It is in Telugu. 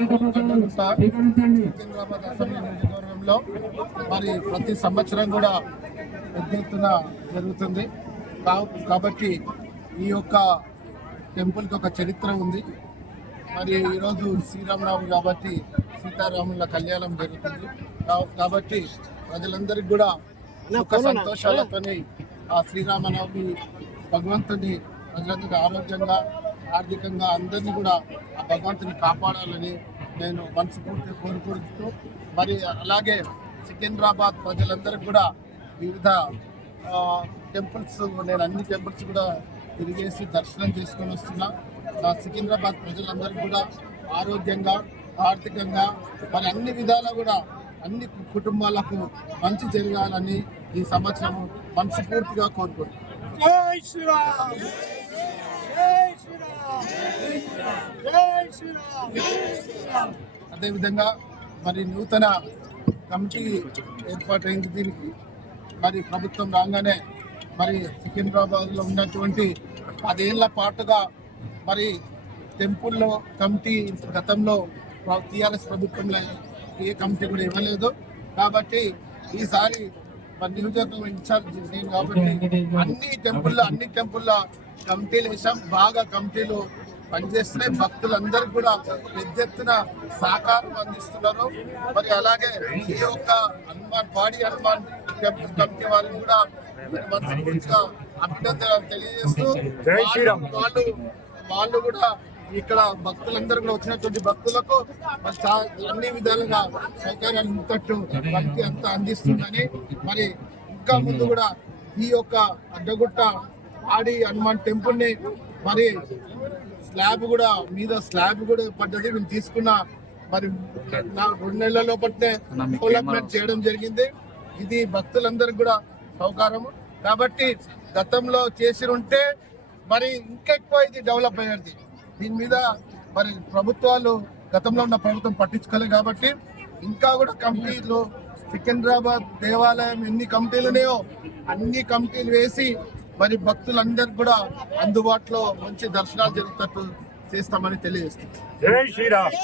సికింద్రాబాద్ అసెంబ్లీ నియోజకవర్గంలో మరి ప్రతి సంవత్సరం కూడా పెద్ద ఎత్తున జరుగుతుంది కాబట్టి ఈ యొక్క టెంపుల్కి ఒక చరిత్ర ఉంది. మరి ఈరోజు శ్రీరామనవమి కాబట్టి సీతారాముల కళ్యాణం జరుగుతుంది కాబట్టి ప్రజలందరికీ కూడా సుఖ సంతోషాలతోని ఆ శ్రీరామనవమి భగవంతుని ప్రజలందరికీ ఆరోగ్యంగా ఆర్థికంగా అందరినీ కూడా ఆ భగవంతుని కాపాడాలని నేను మనస్ఫూర్తిగా కోరుకుంటూ మరి అలాగే సికింద్రాబాద్ ప్రజలందరికీ కూడా వివిధ టెంపుల్స్ నేను అన్ని టెంపుల్స్ కూడా తిరిగేసి దర్శనం చేసుకొని వస్తున్నా. సికింద్రాబాద్ ప్రజలందరికీ కూడా ఆరోగ్యంగా ఆర్థికంగా మరి అన్ని విధాలా కూడా అన్ని కుటుంబాలకు మంచి జరగాలని ఈ సంవత్సరం మనస్ఫూర్తిగా కోరుకుంటున్నాను. జై శ్రీరామ్, జై శ్రీరామ్, జై శ్రీరామ్. అదేవిధంగా మరి నూతన కమిటీ ఏర్పాటైంది. దీనికి మరి ప్రభుత్వం రాగానే మరి సికింద్రాబాద్లో ఉన్నటువంటి 10 ఏళ్ల పాటుగా మరి టెంపుల్లో కమిటీ గతంలో టీఆర్ఎస్ ప్రభుత్వంలో ఏ కమిటీ కూడా ఇవ్వలేదు. కాబట్టి ఈసారి మరి నియోజకవర్గం ఇన్ఛార్జ్ నేను కాబట్టి అన్ని టెంపుల్లో కమిటీలు వేసాం. బాగా కమిటీలు పనిచేస్తున్నాయి. భక్తులందరూ కూడా పెద్ద ఎత్తున సహకారం అందిస్తున్నారు. మరి అలాగే ఈ యొక్క పాడి హనుమాన్ టెంపుల్ కమిటీ వారికి కూడా మనస్ఫూర్తిగా అభినందనలు తెలియజేస్తూ వాళ్ళు కూడా ఇక్కడ భక్తులందరూ కూడా వచ్చినటువంటి భక్తులకు అన్ని విధాలుగా సౌకర్యాలు ఇంతట్టు వారికి అంతా అందిస్తుందని మరి ఇంకా ముందు కూడా ఈ యొక్క అడ్డగుట్ట ఆడి హనుమాన్ టెంపుల్ ని మరి స్లాబ్ కూడా పడ్డది. మేము తీసుకున్న మరి 2 నెలల లోపలనే డెవలప్మెంట్ చేయడం జరిగింది. ఇది భక్తులందరికీ కూడా సౌకర్యం కాబట్టి గతంలో చేసి ఉంటే మరి ఇంకా ఎక్కువ ఇది డెవలప్ అయ్యేది. దీని మీద మరి ప్రభుత్వాలు గతంలో ఉన్న ప్రభుత్వం పట్టించుకోలేదు కాబట్టి ఇంకా కూడా కమిటీలు సికింద్రాబాద్ దేవాలయం ఎన్ని కమిటీలు ఉన్నాయో అన్ని కమిటీలు వేసి మరి భక్తులందరికీ కూడా అందుబాటులో మంచి దర్శనాలు జరుగుతట్టు చేస్తామని తెలియజేస్తుంది. జై శ్రీరామ్.